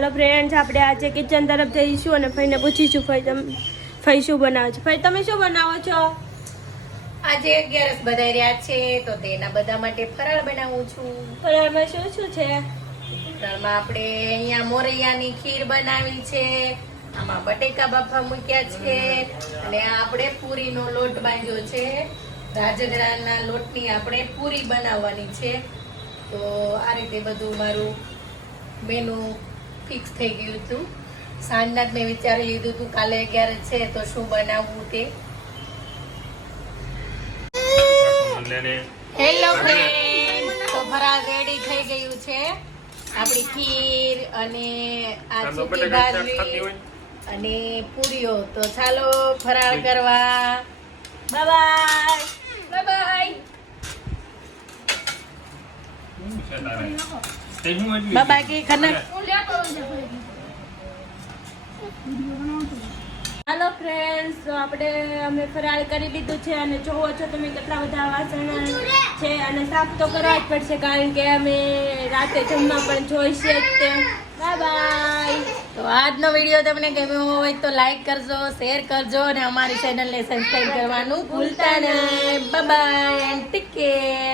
Hello friends આપણે આજે kitchen તરફ જઈશું અને ફઈને પૂછીશું ફઈ તમે ફઈ શું બનાવો છો? ફઈ તમે શું બનાવો છો? આજે અગિયારસ બધાઈ રહ્યા છે તો તેના બધા માટે ફરાળ બનાવું છું. ફરાળમાં શું શું છે? ફરાળમાં આપણે અહીંયા મોરૈયાની ખીર બનાવી છે આમાં બટેકા બાફા મૂક્યા છે અને આપણે પૂરીનો લોટ બાંધ્યો છે. રાજગરાના લોટની આપણે પૂરી બનાવવાની છે. તો આ રીતે બધું મારું મેનુ ફિક્સ થઈ ગયું હતું. સાંજના જ મેં વિચારી લીધું હતું કાલે અગિયારસ છે તો શું બનાવવું તે. હેલો ફ્રેન્ડ તો ભરા રેડી થઈ ગયું છે. આપણી ખીર અને આ સૂકી બાજરી અને પૂરીઓ. તો ચાલો ફરાળ કરવા. બાય બાય બાબા કે હાલો ફ્રેન્ડ્સ આપણે અમે ફરાળ કરી લીધું છે અને જોવો છો તમે કેટલા બધા વાસણ છે અને સાફ તો કરવા જ પડશે કારણ કે અમે રાતે જમવા પણ જોઈશે જ તે. બાય બાય તો આજનો વીડિયો તમને ગમ્યો હોય તો લાઈક કરજો શેર કરજો અને અમારી ચેનલને સબસ્ક્રાઈબ કરવાનું ભૂલતા નહીં. By and take care